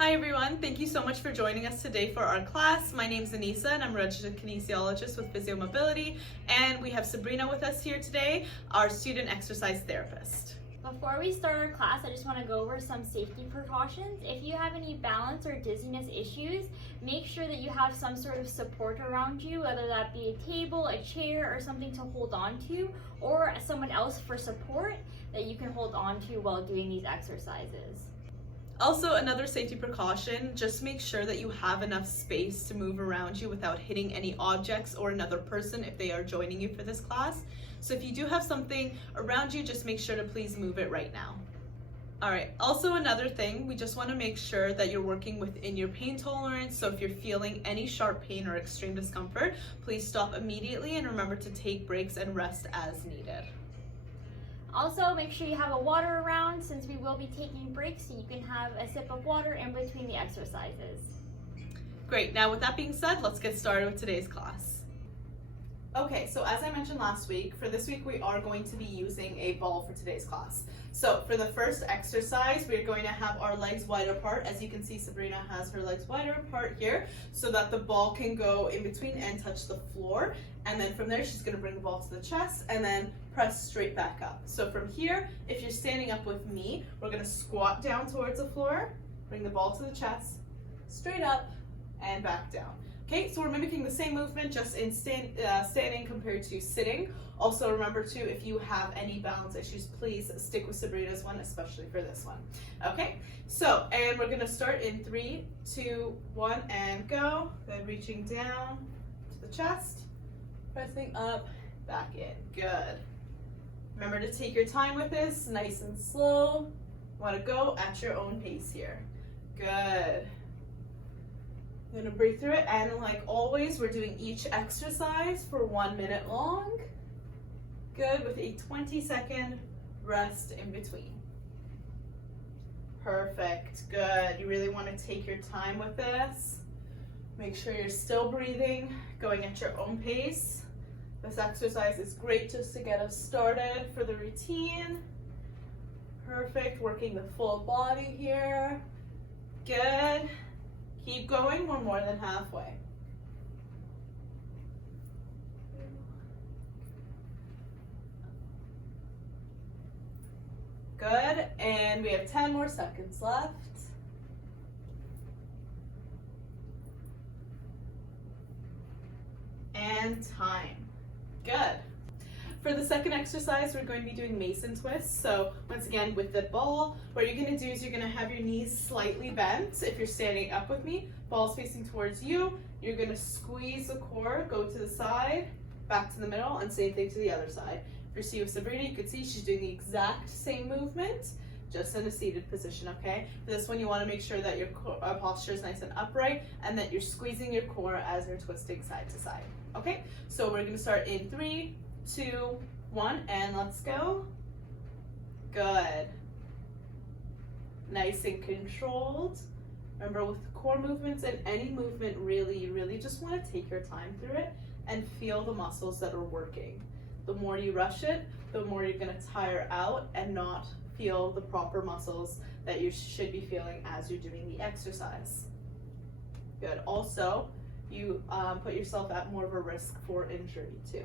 Hi everyone, thank you so much for joining us today for our class. My name is Anissa and I'm a registered kinesiologist with Physiomobility, and we have Sabrina with us here today, our student exercise therapist. Before we start our class, I just want to go over some safety precautions. If you have any balance or dizziness issues, make sure that you have some sort of support around you, whether that be a table, a chair, or something to hold on to, or someone else for support that you can hold on to while doing these exercises. Also, another safety precaution, just make sure that you have enough space to move around you without hitting any objects or another person if they are joining you for this class. So if you do have something around you, just make sure to please move it right now. All right, also another thing, we just want to make sure that you're working within your pain tolerance. So if you're feeling any sharp pain or extreme discomfort, please stop immediately and remember to take breaks and rest as needed. Also, make sure you have a water around since we will be taking breaks, so you can have a sip of water in between the exercises. Great, now with that being said, let's get started with today's class. Okay, so as I mentioned last week, for this week we are going to be using a ball for today's class. So for the first exercise, we're going to have our legs wide apart. As you can see, Sabrina has her legs wider apart here so that the ball can go in between and touch the floor. And then from there, she's going to bring the ball to the chest and then press straight back up. So from here, if you're standing up with me, we're going to squat down towards the floor, bring the ball to the chest, straight up and back down. Okay, so we're mimicking the same movement just in standing compared to sitting. Also remember too, if you have any balance issues, please stick with Sabrina's one, especially for this one. Okay, so, and we're gonna start in 3, 2, 1, and go. Then reaching down to the chest, pressing up, back in, good. Remember to take your time with this, nice and slow. You wanna go at your own pace here, good. I'm gonna breathe through it, and like always, we're doing each exercise for 1 minute long. Good, with a 20-second rest in between. Perfect, good. You really wanna take your time with this. Make sure you're still breathing, going at your own pace. This exercise is great just to get us started for the routine. Perfect, working the full body here. Good. Keep going, we're more than halfway. Good, and we have 10 more seconds left. And time. Good. For the second exercise, we're going to be doing Mason twists. So once again, with the ball, what you're gonna do is you're gonna have your knees slightly bent. If you're standing up with me, ball's facing towards you. You're gonna squeeze the core, go to the side, back to the middle, and same thing to the other side. If you're seeing with Sabrina, you can see she's doing the exact same movement, just in a seated position, okay? For this one, you wanna make sure that your posture is nice and upright and that you're squeezing your core as you're twisting side to side, okay? So we're gonna start in 3, 2, 1, and let's go. Good. Nice and controlled. Remember, with core movements and any movement, really, you really just want to take your time through it and feel the muscles that are working. The more you rush it, the more you're going to tire out and not feel the proper muscles that you should be feeling as you're doing the exercise. Good. Also, you put yourself at more of a risk for injury too.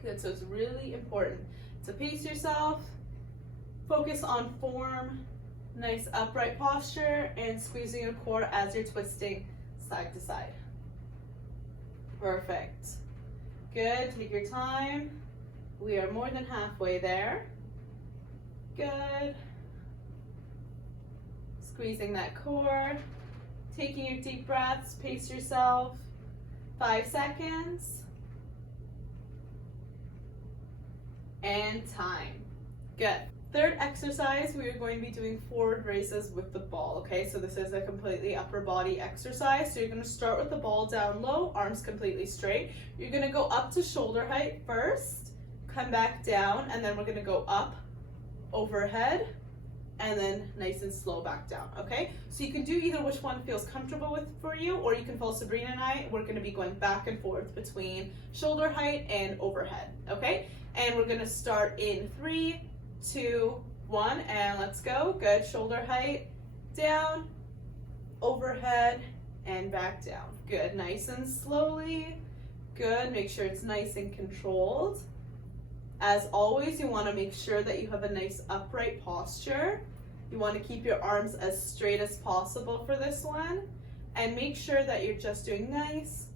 Good, so it's really important to pace yourself, focus on form, nice upright posture, and squeezing your core as you're twisting side to side. Perfect. Good, take your time. We are more than halfway there. Good. Squeezing that core, taking your deep breaths, pace yourself. 5 seconds. And time. Good. Third exercise, we are going to be doing forward races with the ball, okay? So this is a completely upper body exercise. So you're gonna start with the ball down low, arms completely straight. You're gonna go up to shoulder height first, come back down, and then we're gonna go up, overhead, and then nice and slow back down, okay? So you can do either which one feels comfortable with for you, or you can follow Sabrina and I. We're gonna be going back and forth between shoulder height and overhead, okay? And we're gonna start in 3, 2, 1, and let's go. Good, shoulder height, down, overhead, and back down. Good, nice and slowly. Good, make sure it's nice and controlled. As always, you wanna make sure that you have a nice upright posture. You wanna keep your arms as straight as possible for this one. And make sure that you're just doing nice,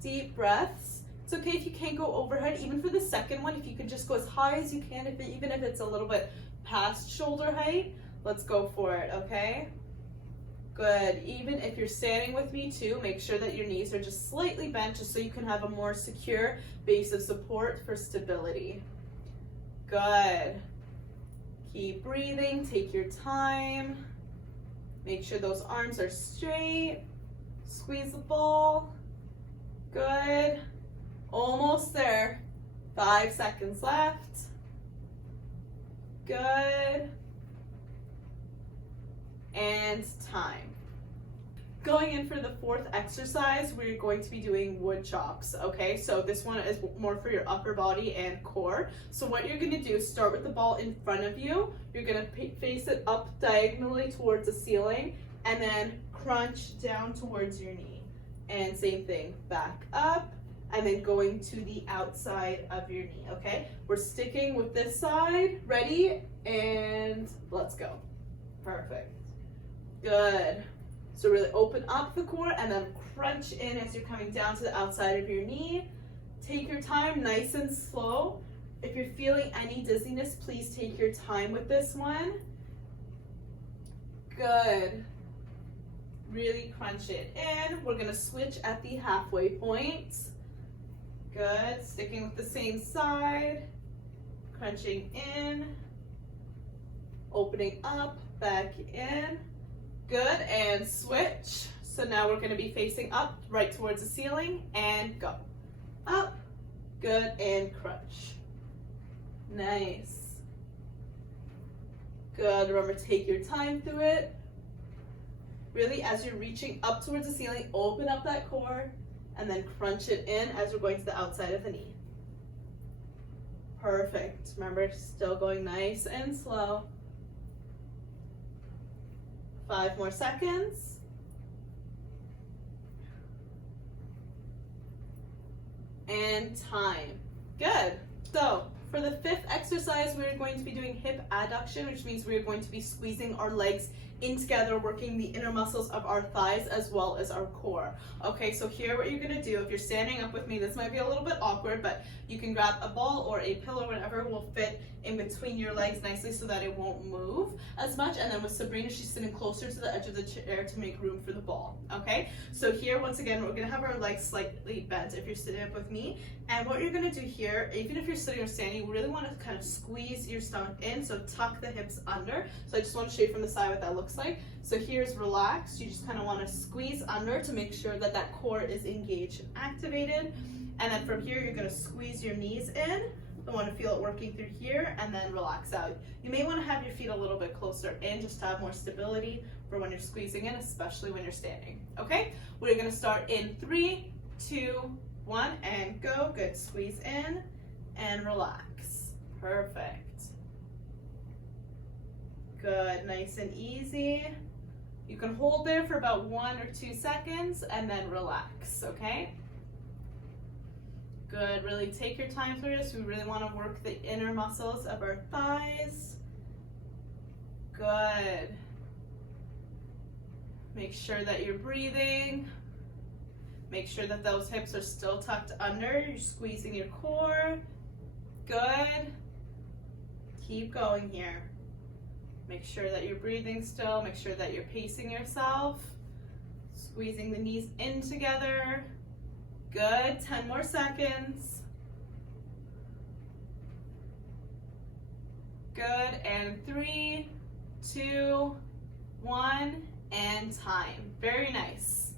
deep breaths. It's okay if you can't go overhead, even for the second one, if you can just go as high as you can, even if it's a little bit past shoulder height, let's go for it, okay? Good, even if you're standing with me too, make sure that your knees are just slightly bent just so you can have a more secure base of support for stability. Good. Keep breathing, take your time. Make sure those arms are straight. Squeeze the ball. Good. Almost there. 5 seconds left. Good. And time. Going in for the fourth exercise, we're going to be doing wood chops, okay? So this one is more for your upper body and core. So what you're gonna do is start with the ball in front of you. You're gonna face it up diagonally towards the ceiling and then crunch down towards your knee. And same thing, back up and then going to the outside of your knee, okay? We're sticking with this side. Ready? And let's go. Perfect. Good. So really open up the core and then crunch in as you're coming down to the outside of your knee. Take your time, nice and slow. If you're feeling any dizziness, please take your time with this one. Good. Really crunch it in. We're gonna switch at the halfway point. Good, sticking with the same side. Crunching in. Opening up, back in. Good, and switch. So now we're gonna be facing up, right towards the ceiling, and go. Up, good, and crunch. Nice. Good, remember, take your time through it. Really, as you're reaching up towards the ceiling, open up that core, and then crunch it in as we're going to the outside of the knee. Perfect. Remember, still going nice and slow. 5 more seconds. And time. Good. So for the fifth exercise, we're going to be doing hip adduction, which means we're going to be squeezing our legs in together, working the inner muscles of our thighs as well as our core. Okay, so here what you're gonna do, if you're standing up with me, this might be a little bit awkward, but you can grab a ball or a pillow, whatever will fit in between your legs nicely so that it won't move as much. And then with Sabrina, she's sitting closer to the edge of the chair to make room for the ball. Okay, so here once again, we're gonna have our legs slightly bent if you're sitting up with me. And what you're gonna do here, even if you're sitting or standing, you really wanna kind of squeeze your stomach in, so tuck the hips under. So I just wanna show you from the side what that looks like. So here's relaxed. You just kind of want to squeeze under to make sure that that core is engaged and activated. And then from here, you're going to squeeze your knees in. You want to feel it working through here and then relax out. You may want to have your feet a little bit closer in just to have more stability for when you're squeezing in, especially when you're standing. Okay, we're going to start in 3, 2, 1, and go. Good. Squeeze in and relax. Perfect. Good, nice and easy. You can hold there for about 1 or 2 seconds and then relax, okay? Good, really take your time through this. We really want to work the inner muscles of our thighs. Good. Make sure that you're breathing. Make sure that those hips are still tucked under. You're squeezing your core. Good. Keep going here. Make sure that you're breathing still. Make sure that you're pacing yourself. Squeezing the knees in together. Good. 10 more seconds. Good. And 3, 2, 1, and time. Very nice.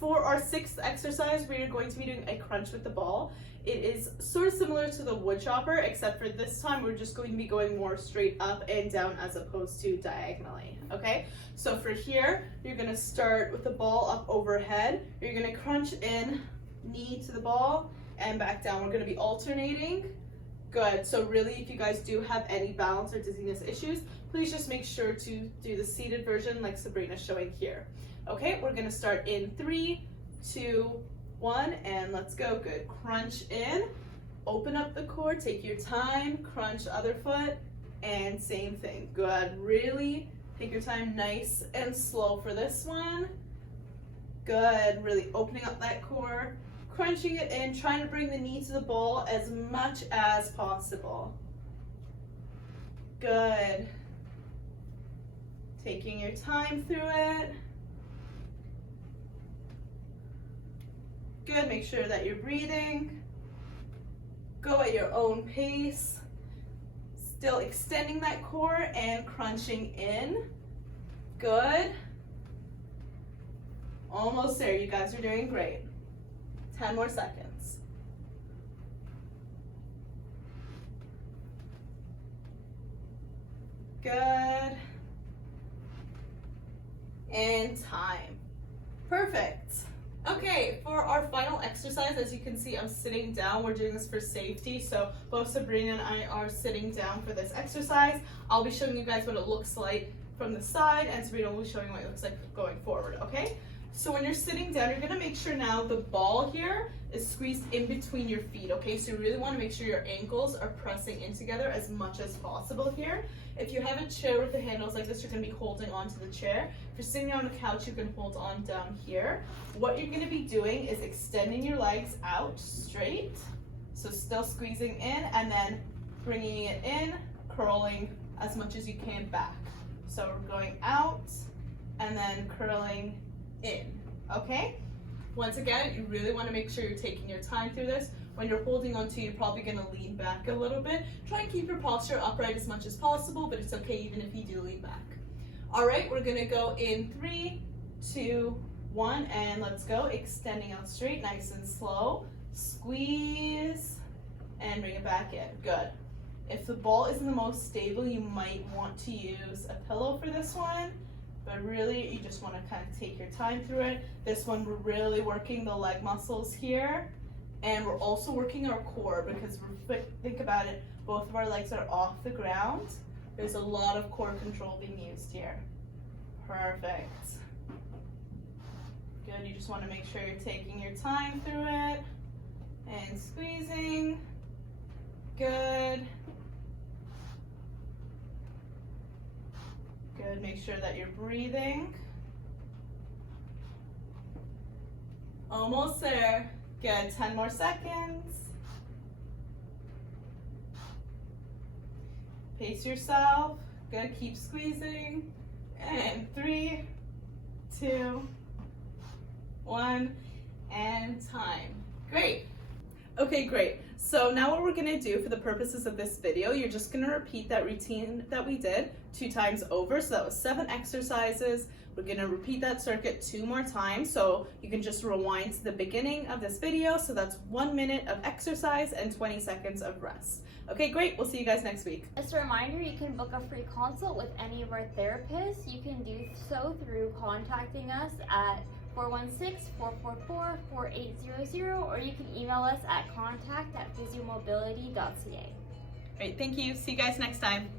For our sixth exercise, we are going to be doing a crunch with the ball. It is sort of similar to the wood chopper, except for this time we're just going to be going more straight up and down as opposed to diagonally, okay? So for here, you're gonna start with the ball up overhead. You're gonna crunch in, knee to the ball, and back down. We're gonna be alternating. Good, so really if you guys do have any balance or dizziness issues, please just make sure to do the seated version like Sabrina's showing here. Okay, we're gonna start in 3, 2, 1, and let's go. Good. Crunch in, open up the core, take your time, crunch other foot, and same thing. Good. Really take your time, nice and slow for this one. Good. Really opening up that core, crunching it in, trying to bring the knee to the ball as much as possible. Good. Taking your time through it. Good, make sure that you're breathing. Go at your own pace. Still extending that core and crunching in. Good. Almost there, you guys are doing great. 10 more seconds. Good. And time. Perfect. Okay, for our final exercise, as you can see, I'm sitting down. We're doing this for safety, so both Sabrina and I are sitting down for this exercise. I'll be showing you guys what it looks like from the side, and Sabrina will be showing what it looks like going forward, okay? So when you're sitting down, you're gonna make sure now the ball here is squeezed in between your feet, okay? So you really wanna make sure your ankles are pressing in together as much as possible here. If you have a chair with the handles like this, you're gonna be holding onto the chair. If you're sitting on a couch, you can hold on down here. What you're gonna be doing is extending your legs out straight. So still squeezing in and then bringing it in, curling as much as you can back. So we're going out and then curling in, okay? Once again, you really wanna make sure you're taking your time through this. When you're holding on to, you're probably gonna lean back a little bit. Try and keep your posture upright as much as possible, but it's okay even if you do lean back. All right, we're gonna go in 3, 2, 1, and let's go. Extending out straight, nice and slow. Squeeze, and bring it back in, good. If the ball isn't the most stable, you might want to use a pillow for this one, but really you just wanna kind of take your time through it. This one, we're really working the leg muscles here. And we're also working our core because think about it, both of our legs are off the ground. There's a lot of core control being used here. Perfect. Good, you just want to make sure you're taking your time through it and squeezing. Good. Good, make sure that you're breathing. Almost there. Good, 10 more seconds. Pace yourself. Good, keep squeezing. And 3, 2, 1, and time. Great. Okay, great. So now what we're gonna do for the purposes of this video, you're just gonna repeat that routine that we did 2 times over. So that was 7 exercises. We're gonna repeat that circuit 2 more times. So you can just rewind to the beginning of this video. So that's 1 minute of exercise and 20 seconds of rest. Okay, great. We'll see you guys next week. Just a reminder, you can book a free consult with any of our therapists. You can do so through contacting us at 416-444-4800, or you can email us at contact@physiomobility.ca. Great, thank you. See you guys next time.